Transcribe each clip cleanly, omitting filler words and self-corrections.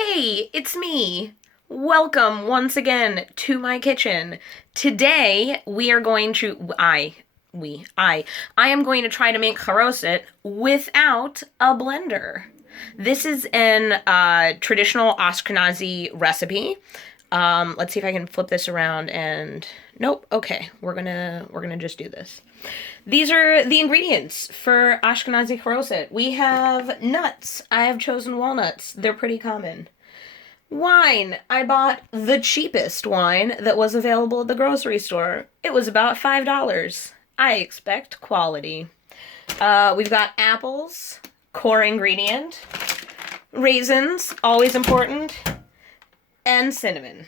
Hey, it's me. Welcome once again to my kitchen. Today we are going to I am going to try to make charoset without a blender. This is an traditional Ashkenazi recipe. Let's see if I can flip this around and nope. Okay, we're gonna just do this. These are the ingredients for Ashkenazi charoset. We have nuts. I have chosen walnuts. They're pretty common. Wine. I bought the cheapest wine that was available at the grocery store. It was about $5. I expect quality. We've got apples, core ingredient, raisins, always important, and cinnamon.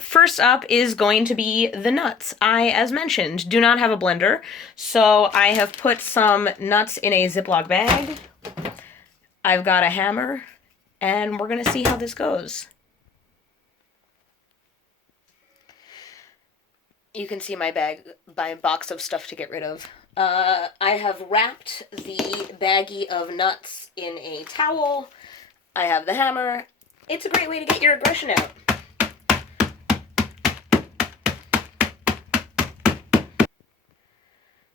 First up is going to be the nuts. I, as mentioned, do not have a blender, so I have put some nuts in a Ziploc bag. I've got a hammer, and we're gonna see how this goes. You can see my box of stuff to get rid of. I have wrapped the baggie of nuts in a towel. I have the hammer. It's a great way to get your aggression out.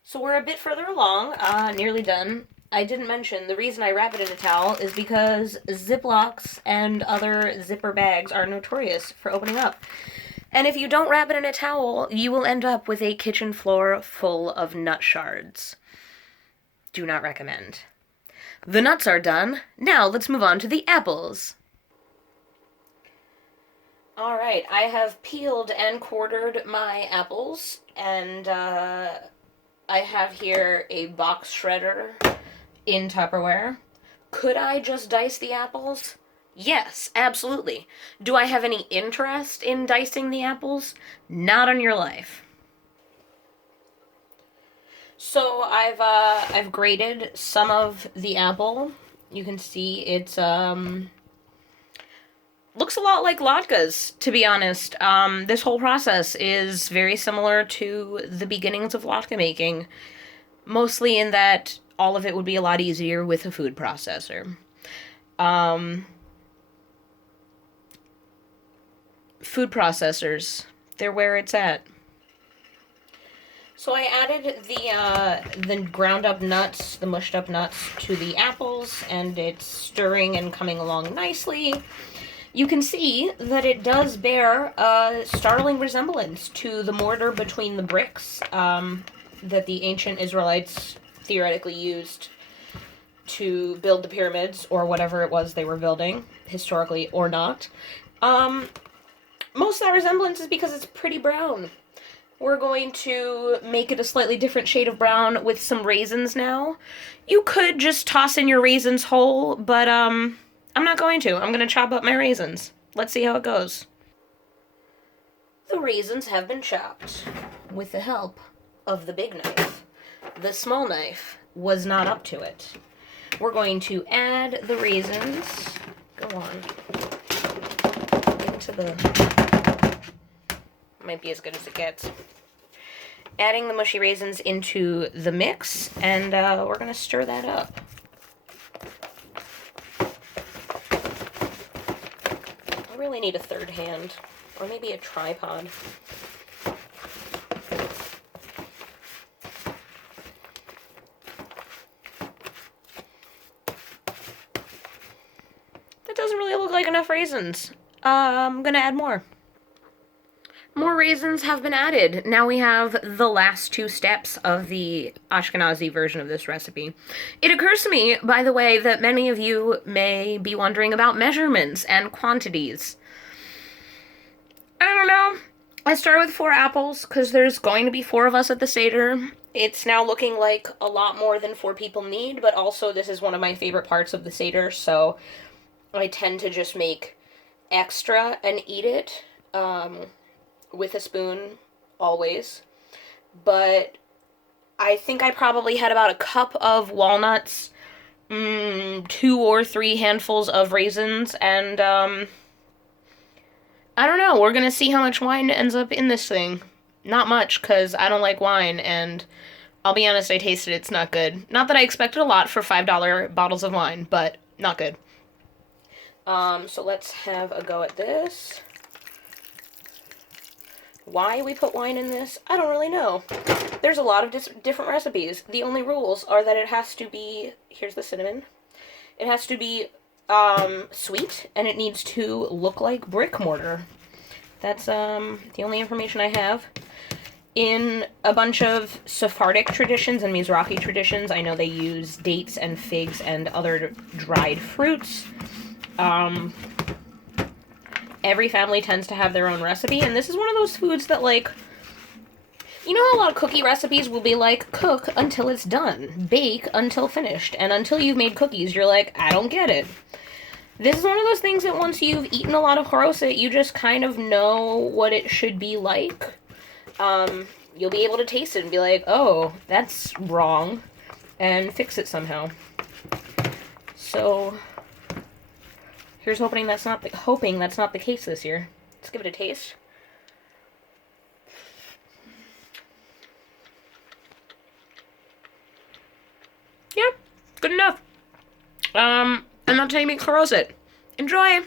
So we're a bit further along, nearly done. I didn't mention the reason I wrap it in a towel is because Ziplocs and other zipper bags are notorious for opening up. And if you don't wrap it in a towel, you will end up with a kitchen floor full of nut shards. Do not recommend. The nuts are done. Now let's move on to the apples. Alright, I have peeled and quartered my apples, and I have here a box shredder in Tupperware. Could I just dice the apples? Yes, absolutely. Do I have any interest in dicing the apples? Not on your life. So I've grated some of the apple. You can see it's looks a lot like latkes, to be honest. This whole process is very similar to the beginnings of latke making, mostly in that all of it would be a lot easier with a food processor. Food processors, they're where it's at. So I added the ground up nuts, the mushed up nuts, to the apples, and it's stirring and coming along nicely. You can see that it does bear a startling resemblance to the mortar between the bricks that the ancient Israelites theoretically used to build the pyramids, or whatever it was they were building, historically or not. Most of that resemblance is because it's pretty brown. We're going to make it a slightly different shade of brown with some raisins now. You could just toss in your raisins whole, but I'm not going to. I'm going to chop up my raisins. Let's see how it goes. The raisins have been chopped with the help of the big knife. The small knife was not up to it. We're going to add the raisins. Go on. Into the... Might be as good as it gets. Adding the mushy raisins into the mix, and we're going to stir that up. I really need a third hand, or maybe a tripod. That doesn't really look like enough raisins. I'm gonna add more. More raisins have been added. Now we have the last two steps of the Ashkenazi version of this recipe. It occurs to me, by the way, that many of you may be wondering about measurements and quantities. I don't know. I started with 4 apples because there's going to be 4 of us at the Seder. It's now looking like a lot more than 4 people need, but also this is one of my favorite parts of the Seder, so I tend to just make extra and eat it with a spoon, always. But I think I probably had about a cup of walnuts, 2 or 3 handfuls of raisins, and I don't know, we're gonna see how much wine ends up in this thing. Not much, because I don't like wine, and I'll be honest, I tasted it, it's not good. Not that I expected a lot for $5 bottles of wine, but not good. So let's have a go at this. Why we put wine in this, I don't really know. There's a lot of different recipes. The only rules are that it has to be, here's the cinnamon, it has to be sweet, and it needs to look like brick mortar. That's the only information I have. In a bunch of Sephardic traditions and Mizrahi traditions, I know they use dates and figs and other dried fruits. Every family tends to have their own recipe, and this is one of those foods that, like, you know how a lot of cookie recipes will be like, cook until it's done, bake until finished, and until you've made cookies, you're like, I don't get it. This is one of those things that once you've eaten a lot of charoset, you just kind of know what it should be like. You'll be able to taste it and be like, oh, that's wrong, and fix it somehow. So, here's hoping that's not the case this year. Let's give it a taste. Yeah, good enough. And that's how you make charoset. Enjoy!